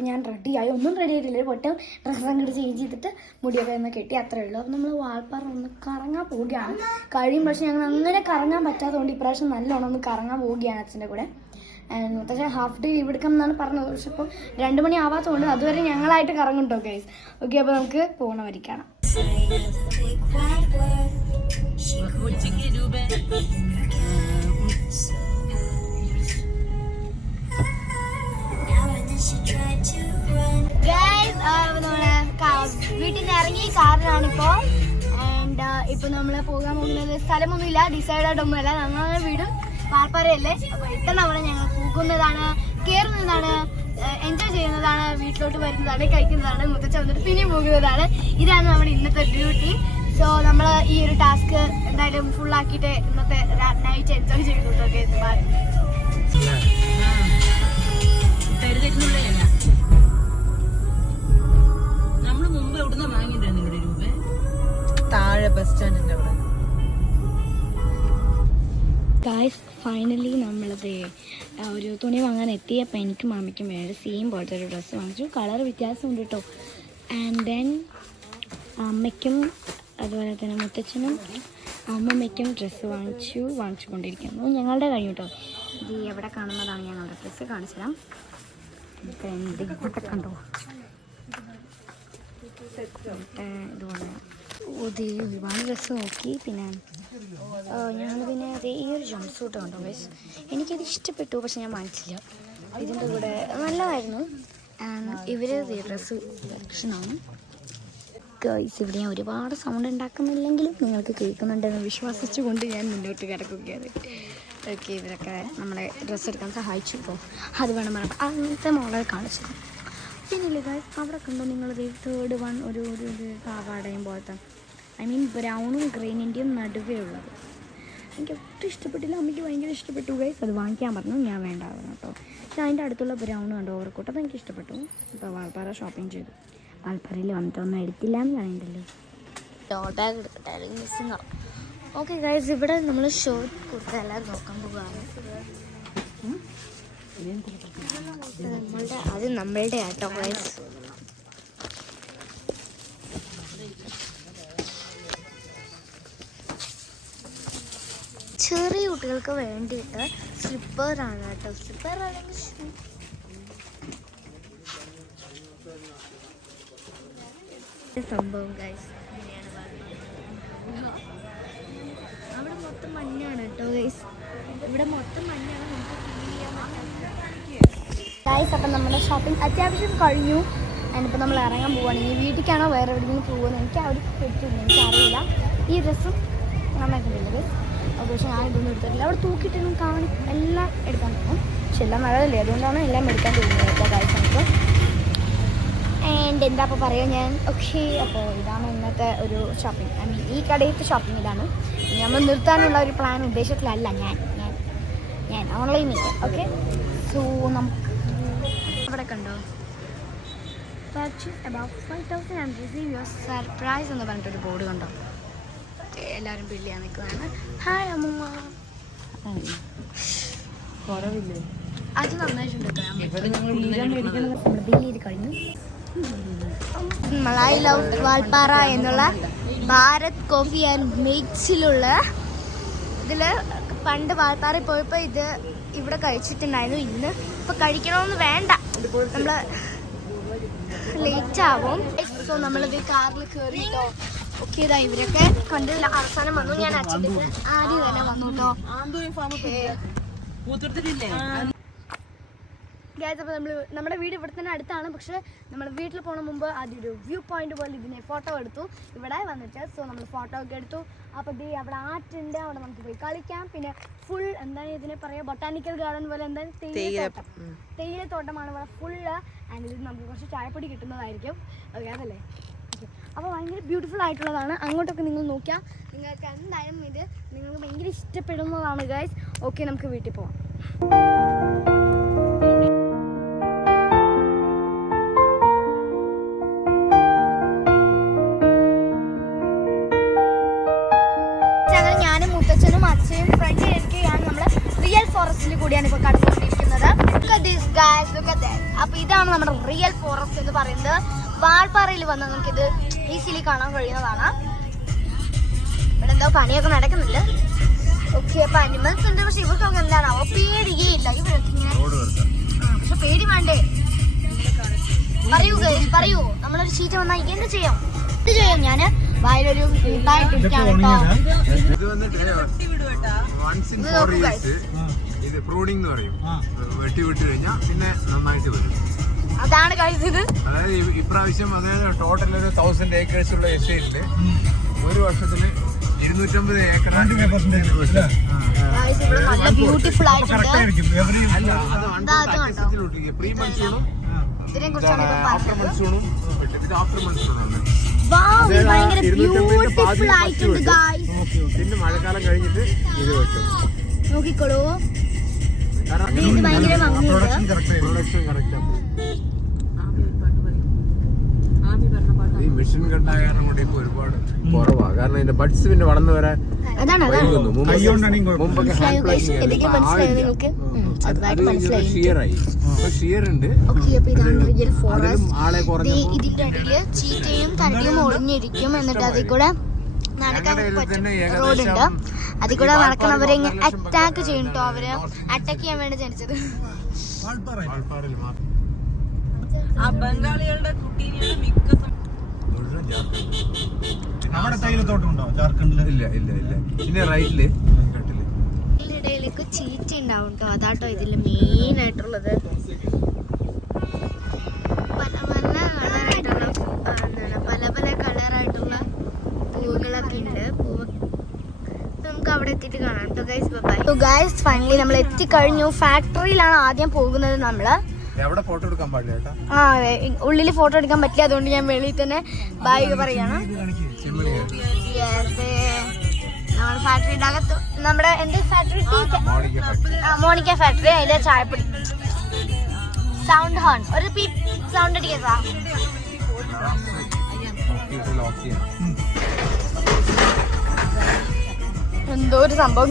അപ്പോൾ ഞാൻ റെഡിയായി, ഒന്നും റെഡി ആയിട്ടില്ല, പൊട്ടും ഡ്രസ്സ് അങ്ങോട്ട് ചേഞ്ച് ചെയ്തിട്ട് മുടിയൊക്കെ ഒന്ന് കെട്ടി, അത്രയേ ഉള്ളൂ. അപ്പോൾ നമ്മൾ വാൾപ്പാറ ഒന്ന് കറങ്ങാൻ പോവുകയാണ്. കഴിയും, പക്ഷേ ഞങ്ങൾ അങ്ങനെ കറങ്ങാൻ പറ്റാത്തതുകൊണ്ട് ഇപ്രാവശ്യം നല്ലോണം ഒന്ന് കറങ്ങാൻ പോവുകയാണ് അച്ഛൻ്റെ കൂടെ. പക്ഷേ ഹാഫ് ഡേ ലീവ് എടുക്കാം എന്നാണ് പറഞ്ഞത്, പക്ഷെ ഇപ്പോൾ 2 മണി ആവാത്തതുകൊണ്ട് അതുവരെ ഞങ്ങളായിട്ട് കറങ്ങും കേട്ടോ ഗൈസ്. ഓക്കെ, അപ്പോൾ നമുക്ക് പോകണ വരിക്കണം. വീട്ടിൽ നിന്ന് ഇറങ്ങി കാറിലാണിപ്പോൾ. ആൻഡ് ഇപ്പോൾ നമ്മൾ പോകാൻ പോകുന്നത് സ്ഥലമൊന്നുമില്ല, ഡിസൈഡായിട്ടൊന്നുമല്ല, ഞങ്ങളുടെ വീടും വാൾപ്പാറയല്ലേ. അപ്പോൾ 8 തവണ ഞങ്ങൾ പോകുന്നതാണ്, കയറുന്നതാണ്, എൻജോയ് ചെയ്യുന്നതാണ്, വീട്ടിലോട്ട് വരുന്നതാണ്, കഴിക്കുന്നതാണ്, മുത്തച്ഛ വന്നിട്ട് പിന്നെയും പോകുന്നതാണ്. ഇതാണ് നമ്മുടെ ഇന്നത്തെ ഡ്യൂട്ടി. സോ നമ്മൾ ഈ ഒരു ടാസ്ക് എന്തായാലും ഫുള്ളാക്കിയിട്ട് ഇന്നത്തെ നൈറ്റ് എൻജോയ് ചെയ്യുന്നുണ്ടോ കേസ്. താഴെ ബസ് സ്റ്റാൻഡിന്റെ അവിടെ. ഗായ്സ്, ഫൈനലി നമ്മളത് ഒരു തുണി വാങ്ങാൻ എത്തിയപ്പോൾ എനിക്കും മാമിക്കും വേണ്ടി സെയിം പോലത്തെ ഒരു ഡ്രസ്സ് വാങ്ങിച്ചു. കളർ വ്യത്യാസമുണ്ട് കേട്ടോ. ആൻഡ് ദെൻ അമ്മയ്ക്കും അതുപോലെ തന്നെ മുത്തച്ഛനും അമ്മമ്മയ്ക്കും ഡ്രസ്സ് വാങ്ങിച്ചുകൊണ്ടിരിക്കുന്നു. ഞങ്ങളുടെ കഴിഞ്ഞു കേട്ടോ. ഇത് എവിടെ കാണുന്നതാണ് ഞങ്ങളുടെ ഡ്രസ്സ് കാണിച്ചു തരാം. ഇവിടെ കണ്ടോ, ഇതുപോലെ ഒരുപാട് ഡ്രസ്സ് നോക്കി. പിന്നെ ഞങ്ങൾ പിന്നെ ഈ ഒരു ജംപ് സൂട്ട് കണ്ടോ ഗൈസ്, എനിക്കത് ഇഷ്ടപ്പെട്ടു, പക്ഷെ ഞാൻ വാങ്ങിച്ചില്ല. ഇതിൻ്റെ കൂടെ നല്ലതായിരുന്നു. ഇവർ ഡ്രസ്സ് കളക്ഷനാണ് ഗൈസ്. ഇവിടെ ഞാൻ ഒരുപാട് സൗണ്ട് ഉണ്ടാക്കുന്നില്ലെങ്കിലും നിങ്ങൾക്ക് കേൾക്കുന്നുണ്ടെന്ന് വിശ്വസിച്ചുകൊണ്ട് ഞാൻ മുന്നോട്ട് കിടക്കുകയാണ്. ഓക്കെ, ഇവരൊക്കെ നമ്മളെ ഡ്രസ്സ് എടുക്കാൻ സഹായിച്ചു ഇപ്പോൾ. അത് വേണം പറയാം, അങ്ങനത്തെ മോളെ കാണിച്ചു. പിന്നില്ലേ ഗൈസ്, അവിടെ കണ്ടോ നിങ്ങൾ, 3rd വൺ ഒരു പാവാടയും പോലത്തെ, ഐ മീൻ ബ്രൗണും ഗ്രീനിൻ്റെയും നടുവേ ഉള്ളത്. എനിക്ക് ഒട്ടും ഇഷ്ടപ്പെട്ടില്ല, അമ്മയ്ക്ക് ഭയങ്കര ഇഷ്ടപ്പെട്ടു ഗൈസ്. അത് വാങ്ങിക്കാൻ പറഞ്ഞു, ഞാൻ വേണ്ടായിരുന്നു കേട്ടോ. പക്ഷേ അതിൻ്റെ അടുത്തുള്ള ബ്രൗൺ കണ്ടോ, ഓവർക്കോട്ട്, അതെനിക്ക് ഇഷ്ടപ്പെട്ടു. ഇപ്പോൾ വാൾപ്പാറ ഷോപ്പിംഗ് ചെയ്തു. വാൾപ്പാറയിൽ വന്നിട്ടൊന്നും എടുത്തില്ല എന്ന് പറയുന്നുണ്ടല്ലോ. ബാഗ് എടുക്കട്ടെ, അല്ലെങ്കിൽ മിസ്സിങ് ആവും. ഓക്കെ ഗൈസ്, ഇവിടെ നമ്മൾ ഷോർട്ട് കുർത്ത എല്ലാം നോക്കാൻ പോകുകയാണ്. അത് നമ്മളുടെ ആട്ടോ ഗൈസ്. ചെറിയ കുട്ടികൾക്ക് വേണ്ടിയിട്ട് സ്ലിപ്പറാണ് കേട്ടോ. സ്ലിപ്പർ അല്ലെങ്കിൽ ഷൂ. സംഭവം ഗൈസ്, അവിടെ മൊത്തം മഞ്ഞാണ് കേട്ടോ ഗൈസ്. ഇവിടെ മൊത്തം മഞ്ഞാണ്, നമുക്ക് ഫീൽ ചെയ്യാൻ ഗൈസ്. അപ്പം നമ്മുടെ ഷോപ്പിംഗ് അത്യാവശ്യം കഴിഞ്ഞു. അതിനിപ്പോൾ നമ്മൾ ഇറങ്ങാൻ പോവുകയാണെങ്കിൽ വീട്ടിലേക്കാണോ വേറെ എവിടെയെങ്കിലും പോകുന്നത് എനിക്ക് ആ ഒരു പറ്റില്ല, എനിക്കറിയില്ല. ഈ ഡ്രസ്സും നന്നായിട്ടുണ്ടല്ലോ ഗൈസ്. പക്ഷേ ഞാൻ ഇതൊന്നും എടുത്തിട്ടില്ല, അവിടെ തൂക്കിയിട്ടൊന്നും എല്ലാം എടുക്കാൻ തോന്നും. പക്ഷെ എല്ലാം നല്ലതല്ലേ, അതുകൊണ്ടാണ് എല്ലാം എടുക്കാൻ തോന്നുന്നത് കേട്ടോ ഗൈസ് നമുക്ക്. ആൻഡ് എന്താ അപ്പോൾ പറയുക ഞാൻ. ഓക്കെ, അപ്പോൾ ഇതാണ് ഇന്നത്തെ ഒരു ഷോപ്പിംഗ്. ഐ മീൻ ഈ കടയിലത്തെ ഷോപ്പിംഗ് ഇതാണ്. നമ്മൾ നിർത്താനുള്ള ഒരു പ്ലാൻ ഉദ്ദേശത്തിലല്ല ഞാൻ ഓൺലൈനിൽ. ഓക്കെ, സോ നമുക്ക് ഇവിടെ കണ്ടോ, purchase about 5,000 and receive your surprise എന്ന് പറഞ്ഞിട്ടൊരു ബോർഡ് കണ്ടോ. എല്ലാവരും ബില്ല് ചെയ്യാൻ നിൽക്കുന്നതാണ്. ഹായ് അമ്മൂമ്മ. അത് നന്നായിട്ടുണ്ട്. ബില്ല് ചെയ്ത് കഴിഞ്ഞു. ഐ ലവ് വാൾപ്പാറ എന്നുള്ള ഭാരത് കോഫി ആൻഡ് മേക്സിലുള്ള ഇതിൽ പണ്ട് വാൾപ്പാറയിൽ പോയപ്പോൾ ഇത് ഇവിടെ കഴിച്ചിട്ടുണ്ടായിരുന്നു. ഇന്ന് ഇപ്പോൾ കഴിക്കണമെന്ന് വേണ്ട, നമ്മൾ ലേറ്റ് ആവും. സോ നമ്മളിത് കാറിൽ കയറിയിട്ടോ. ഓക്കെ, ഇതാ ഇവരൊക്കെ കണ്ടതിൽ അവസാനം വന്നു. ഞാൻ അച്ഛൻ്റെ ആദ്യം തന്നെ വന്നു കേട്ടോ. ഗൈസ്, അപ്പോൾ നമ്മുടെ വീട് ഇവിടെ തന്നെ അടുത്താണ്. പക്ഷേ നമ്മൾ വീട്ടിൽ പോകണ മുമ്പ് ആദ്യം ഒരു വ്യൂ പോയിന്റ് പോലെ ഇതിനെ ഫോട്ടോ എടുത്തു ഇവിടെ വന്നിട്ട്. സോ നമ്മൾ ഫോട്ടോ ഒക്കെ എടുത്തു. അപ്പോൾ ഇത് അവിടെ ആറ്റുണ്ട്, അവിടെ നമുക്ക് പോയി കളിക്കാം. പിന്നെ ഫുൾ എന്താണ് ഇതിനെ പറയുക, ബൊട്ടാനിക്കൽ ഗാർഡൻ പോലെ എന്താണ് തേയിലത്തോട്ടമാണ് ഇവിടെ ഫുള്ള്. ആൻഡ് ഇത് നമുക്ക് കുറച്ച് ചായപ്പൊടി കിട്ടുന്നതായിരിക്കും. ഓക്കെ, അതല്ലേ. ഓക്കെ, അപ്പോൾ ഭയങ്കര ബ്യൂട്ടിഫുൾ ആയിട്ടുള്ളതാണ്. അങ്ങോട്ടൊക്കെ നിങ്ങൾ നോക്കിയാൽ നിങ്ങൾക്ക് എന്തായാലും ഇത് നിങ്ങൾക്ക് ഭയങ്കര ഇഷ്ടപ്പെടുന്നതാണ് ഗൈസ്. ഓക്കെ, നമുക്ക് വീട്ടിൽ പോവാം. ഫോറസ്റ്റിൽ കൂടിയാണ് ഇപ്പോൾ കടന്നുകൊണ്ടിരിക്കുന്നത്. Look at this guys, look at that. അപ്പൊ ഇതാണ് നമ്മുടെ റിയൽ ഫോറസ്റ്റ് എന്ന് പറയുന്നത്. വാൾപ്പാറയിൽ വന്ന് നമുക്കിത് ഈസിലി കാണാൻ കഴിയുന്നതാണ്. ഇവിടെ എന്തോ പണിയൊക്കെ നടക്കുന്നുണ്ട്. ഓക്കെ, അപ്പൊ അനിമൽസ് ഉണ്ട്. പക്ഷെ ഇവർക്കൊക്കെ എന്താണാവോ പേടിയേയില്ല. ഇവരൊക്കെ ഇങ്ങനെ പക്ഷെ പേടി വേണ്ടേ? പറയൂ നമ്മളൊരു ചീറ്റ വന്നാൽ എന്ത് ചെയ്യാം? ഇത് ചെയ്യാം. ഞാന് വായിലൊരു ഇട്ടായിട്ടിരിക്കാണ് കേട്ടോ. ഇത് പ്രൂണിംഗ് എന്ന് പറയും. വെട്ടി വിട്ട് കഴിഞ്ഞാൽ പിന്നെ നന്നായിട്ട് വരും. അതാണ് കഴിച്ചത്. അതായത് ഇപ്രാവശ്യം അതായത് ടോട്ടൽ ഒരു 1000 acres ഉള്ള എസ്റ്റേറ്റില് ഒരു വർഷത്തില് 250 ഏക്കർ ബ്യൂട്ടിഫുൾ ആയിട്ടുണ്ട്. പ്രീ മൺസൂണും ആഫ്റ്റർ മൺസൂണും ആഫ്റ്റർ മൺസൂണാണ്. ഭയങ്കര ബ്യൂട്ടിഫുൾ ആയിട്ടുണ്ട് ഗായ്സ്. പിന്നെ മഴക്കാലം കഴിഞ്ഞിട്ട് ഇത് വെക്കും. നോക്കിക്കോളൂ, ഇത് ഭയങ്കര ഭംഗിയുണ്ട്. പ്രൊഡക്ഷൻ കറക്റ്റ് ആണ്. ഈ മെഷീൻ കട്ടായ കാരണം കൊണ്ട് ഇപ്പൊ ഒരുപാട് കുറവാണ്. കാരണം ഇതിന്റെ ബഡ്സ് പിന്നെ വളർന്നു വരാൻ മുമ്പൊക്കെ ഹാൻഡ് പ്ലഗിങ് ഷിയറായി. ഷിയർ ഉണ്ട്. ആളെ കുറഞ്ഞു. ഇതിന്റെ ഇടയില് ചീറ്റയും കരടിയും ഒളിഞ്ഞിരിക്കും. എന്നിട്ട് അതിൽ കൂടെ നടക്കാൻ റോഡുണ്ട്. അതിൽ കൂടെ നടക്കണവരെ അറ്റാക്ക് ചെയ്യും കേട്ടോ. അവര് അറ്റാക്ക് ചെയ്യാൻ വേണ്ടി ജനിച്ചത്. ബംഗാളികളുടെ കുട്ടീനെയാണ് മിക്ക നമ്മുടെ തൈലത്തോട്ടമുണ്ടോ ജാർഖണ്ഡില്? ഇല്ല ഇല്ല ഇല്ല. പിന്നെ റൈറ്റില് ഇതിനിടയിലേക്ക് ചീറ്റ ഉണ്ടാവും കേട്ടോ. അതാട്ടോ ഇതില് മെയിൻ ആയിട്ടുള്ളത്. പല പല കളറായിട്ടുള്ള പൂവുകളൊക്കെ ഉണ്ട്. നമുക്ക് അവിടെ എത്തിയിട്ട് കാണാം കേട്ടോ guys. Bye. So guys, finally നമ്മൾ എത്തിക്കഴിഞ്ഞു. ഫാക്ടറിയിലാണ് ആദ്യം പോകുന്നത് നമ്മള്. എവിടെ ഫോട്ടോ എടുക്കാൻ പാടില്ല കേട്ടോ. ഉള്ളില് ഫോട്ടോ എടുക്കാൻ പറ്റില്ല. അതുകൊണ്ട് ഞാൻ വെളിയിൽ തന്നെ ബൈ പറയാണ്. നമ്മുടെ ഫാക്ടറിയുടെ അകത്ത് നമ്മുടെ എന്ത് ഫാക്ടറി? Monica factory. അതിലെ ചായപ്പൊടി സൗണ്ട് ഹോൺ ഒരു സൗണ്ട് അടിക്കാ. എന്തോ ഒരു സംഭവം.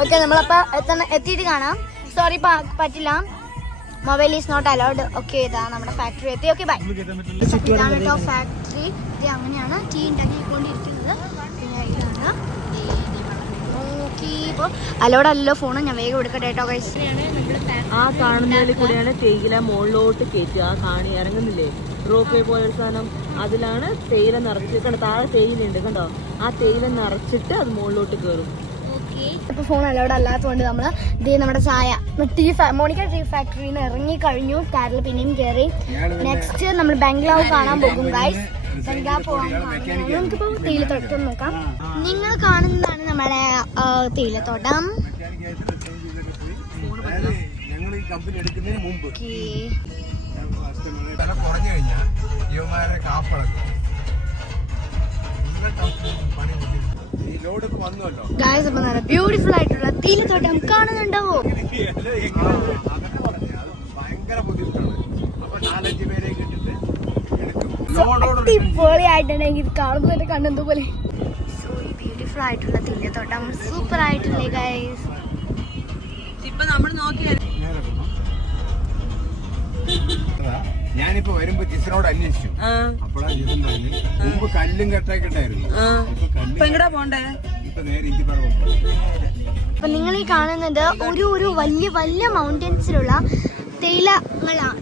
ഓക്കെ, നമ്മളപ്പോ എത്തിയിട്ട് കാണാം. സോറി, പറ്റില്ല. Mobile is not allowed. Okay, ഇതാ നമ്മുടെ ഫാക്ടറി എത്തി. Okay, bye. ഇതാണ് കേട്ടോ ഫാക്ടറി. ഇത് അങ്ങനെയാണ് ടീ ഉണ്ടാക്കിക്കൊണ്ടിരിക്കുന്നത്. പിന്നെ ഇതാണ് ഇപ്പൊ അലോടല്ലോ ഫോണ്. ഞാൻ വേഗം എടുക്കട്ടെ കേട്ടോ ഗൈസ്. ആ കാണുന്നതിൽ കൂടെയാണ് തേയില മുകളിലോട്ട് കയറ്റുക. ആ കാണി ഇറങ്ങുന്നില്ലേ റോപ്പ് വേ പോലൊരു സാധനം, അതിലാണ് തേയില നിറച്ച്. കണ്ടോ, താഴെ തേയില ഉണ്ട് കണ്ടോ. ആ തേയില നിറച്ചിട്ട് അത് മുകളിലോട്ട് കയറും. ഇപ്പൊ ഫോൺ അലൗഡ് അല്ലാത്തതുകൊണ്ട് നമ്മള് ഇത് നമ്മുടെ ചായ മോണിക്ക ടീ ഫാക്ടറിയിൽ നിന്ന് ഇറങ്ങി കഴിഞ്ഞു. കാറിൽ പിന്നെയും കയറി. നെക്സ്റ്റ് നമ്മൾ ബംഗ്ലാവ് കാണാൻ പോകും ഗൈസ്. ബംഗ്ലാവ് പോകാൻ നമുക്കിപ്പോ തേയിലത്തോട്ടം നോക്കാം. നിങ്ങൾ കാണുന്നതാണ് നമ്മുടെ തേയിലത്തോട്ടം. ഞങ്ങൾ ഈ കമ്പനി എടുക്കുന്നതിന് മുമ്പ് വില കുറഞ്ഞു കഴിഞ്ഞാൽ യുവമാരെ കാപ്പടക്കും. ഈ ലോഡ് വന്നുവല്ലോ ഗൈസ്. അപ്പൊ നല്ല ബ്യൂട്ടിഫുൾ ആയിട്ടുള്ള തേയിലത്തോട്ടം കാണുന്നുണ്ടോ? ഭയങ്കര ബുദ്ധിമുട്ടാണ്. അപ്പൊ 4-5 പേരെ കിട്ടിട്ട് അടിപൊളിയായിട്ടാണ് ഇത് കാണുമ്പോൾ എന്റെ കണ്ണെന്തോ പോലെ. സോ ഈ ബ്യൂട്ടിഫുൾ ആയിട്ടുള്ള തേയിലത്തോട്ടം സൂപ്പർ ആയിട്ടില്ലേ ഗൈസ്? ഇപ്പൊ നമ്മൾ നോക്കി ഞാനിപ്പോ വരുമ്പോ ജിസിനോട് അന്വേഷിച്ചു. അപ്പോഴാ ജിസൻ പറഞ്ഞു മുമ്പ് കല്ലും കട്ടൊക്കെ ഉണ്ടായിരുന്നു. പോണ്ടേ? ഇപ്പൊ നേരെ ഇഞ്ചിപ്പറ. അപ്പൊ നിങ്ങൾ ഈ കാണുന്നത് ഒരു വലിയ മൗണ്ടൻസിലുള്ള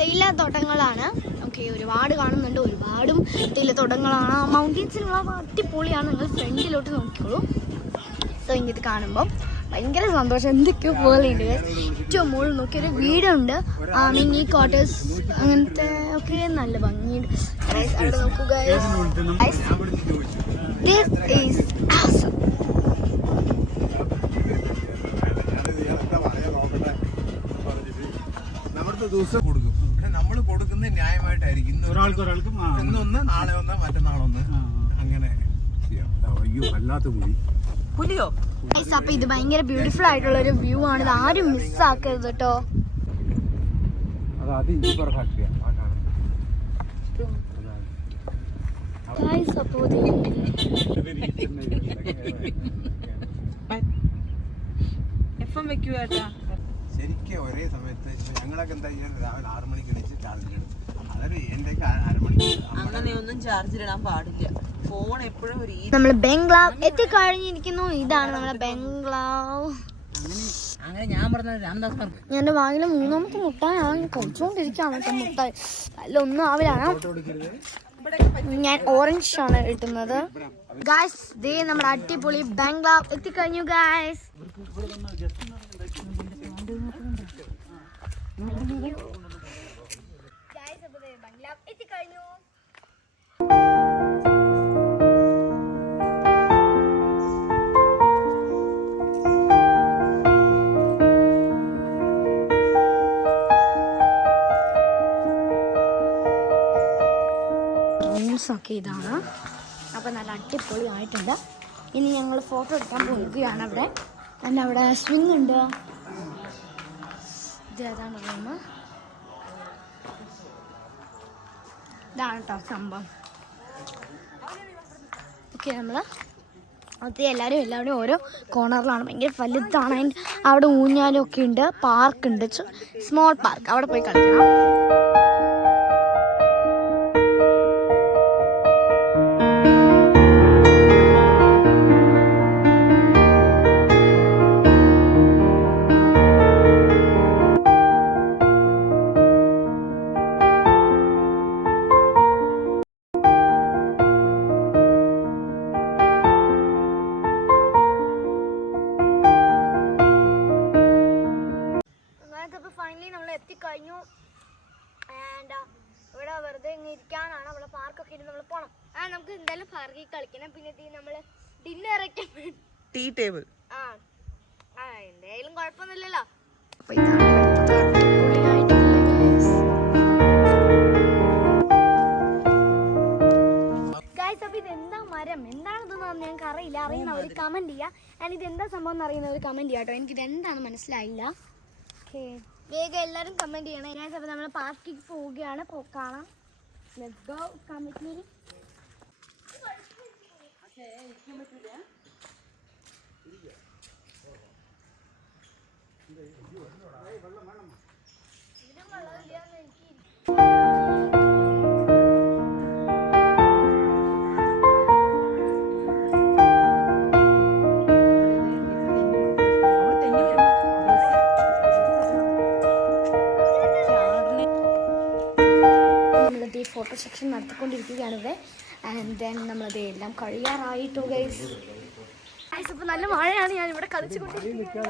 തേയിലത്തോട്ടങ്ങളാണ്. ഓക്കെ, ഒരുപാട് കാണുന്നുണ്ട്. ഒരുപാടും തേയിലത്തോട്ടങ്ങളാണ്. മൗണ്ടൻസിലുള്ള അടിപൊളിയാണ്. നിങ്ങൾ ഫ്രണ്ടിലോട്ട് നോക്കിക്കോളൂ. സോ ഇങ്ങനെ കാണുമ്പോൾ ഭയങ്കര സന്തോഷം. എന്തൊക്കെയോ പോലെയുണ്ട്. ഏറ്റവും മുകളിൽ നോക്കിയൊരു വീടുണ്ട്. മിനി ക്വാർട്ടേഴ്സ് അങ്ങനത്തെ ഒക്കെ നല്ല ഭംഗിയുണ്ട്. അവിടെ നോക്കൂ ഗൈസ്. This is awesome. നമ്മുടെ ദിവസം കൊടുക്കും. നമ്മൾ കൊടുക്കുന്നത് ന്യായമായിട്ടായിരിക്കും. ഇന്നൊന്ന്, നാളെ ഒന്ന്, മറ്റന്നാളൊന്ന്, അങ്ങനെ ചെയ്യാം. അയ്യോ, വല്ലാത്ത കൂടി പുലിയോ. അപ്പൊ ഇത് ഭയങ്കര ബ്യൂട്ടിഫുൾ ആയിട്ടുള്ള ഒരു വ്യൂ ആണ്. ഇത് ആരും മിസ് ആക്കരുത് കേട്ടോ. എപ്പം വെക്കുവാട്ടാ. ശരിക്കും ഒരേ സമയത്ത് ഇപ്പൊ ഞങ്ങളൊക്കെ എന്താ ചെയ്യാൻ രാവിലെ 6 മണിക്ക് എണീച്ച് ചാർജിലിടും. അതൊരു എൻ്റെ അരമണിക്കൂർ. അങ്ങനെയൊന്നും ചാർജിലിടാൻ പാടില്ല. ഫോൺ എപ്പോഴും ഒരു നമ്മൾ ബംഗ്ലാവ് എത്തിക്കഴിഞ്ഞിരിക്കുന്നു. ഇതാണ് നമ്മളെ ബംഗ്ലാവ്. അങ്ങനെ ഞാൻ പറഞ്ഞ രാംദാസ് പറഞ്ഞു. ഞാൻ എൻ്റെ വാങ്ങിലെ 3ാമത്തെ മുട്ടായാണ് കഴിച്ചുകൊണ്ടിരിക്കുകയാണ് കേട്ടോ. മുട്ടായി അല്ലൊന്നും ആവിലാണ്. ഞാൻ ഓറഞ്ച് ആണ് ഇട്ടുന്നത്. ഗായ്സ് ദേ നമ്മുടെ അടിപൊളി ബംഗ്ലാവ് എത്തിക്കഴിഞ്ഞു ഗായ്സ്. ബംഗ്ലാവ് എത്തിക്കഴിഞ്ഞു. റൂംസൊക്കെ ഇതാണ്. അപ്പോൾ നല്ല അടിപൊളിയായിട്ടുണ്ട്. ഇനി ഞങ്ങൾ ഫോട്ടോ എടുക്കാൻ പോവുകയാണ്. അവിടെ സ്വിങ് ഉണ്ട്. ഇത് ഏതാണ് റൂം? ഇതാണ് കേട്ടോ സംഭവം. ഓക്കെ, നമ്മൾ അത് എല്ലാവരും ഓരോ കോർണറിലാണ്. ഭയങ്കര വലുതാണ്. അവിടെ ഊഞ്ഞാലൊക്കെ ഉണ്ട്. പാർക്കുണ്ട്, സ്മോൾ പാർക്ക്. അവിടെ പോയി കളിക്കണം. ഫൈനലി നമ്മൾ എത്തിക്കഴിഞ്ഞു. ആൻഡ് ഇവിടെ വെറുതെ ഇങ്ങനെ ഇരിക്കാനാണ്. അവിടെ പാർക്കൊക്കെ ഇരുന്ന് നമ്മൾ പോകണം. നമുക്ക് എന്തായാലും പാർക്കിൽ കളിക്കണം. പിന്നെ നമ്മൾ ഡിന്നർ ഒക്കെ ടീ ടേബിൾ. എന്തായാലും കുഴപ്പമൊന്നുമില്ലല്ലോ. ഗൈസ്, അപ്പോൾ ഇതെന്താ മരം, എന്താണിതെന്ന് ഞങ്ങൾക്ക് അറിയില്ല. അറിയുന്നവർ കമൻറ്റ് ചെയ്യുക. ആൻഡ് ഇതെന്താ സംഭവം എന്ന് അറിയുന്നവർ കമൻറ്റ് ചെയ്യാം കേട്ടോ. എനിക്കിതെന്താണെന്ന് മനസ്സിലായില്ല. ഓക്കെ, വേഗം എല്ലാവരും കമൻറ്റ് ചെയ്യണം. ഗൈസ്, അപ്പോൾ നമ്മൾ പാർക്കിൽ പോവുകയാണ്. കാണാം. Let's go. Comment. Photo section നടത്തിക്കൊണ്ടിരിക്കുകയാണ് ഇവിടെ. ആൻഡ് ദെൻ നമ്മളത് എല്ലാം കഴിയാറായിട്ടോ ഗൈസ്. ഇപ്പോൾ നല്ല മഴയാണ്. ഞാൻ ഇവിടെ കളിച്ചുകൊണ്ടിരിക്കുന്നത്.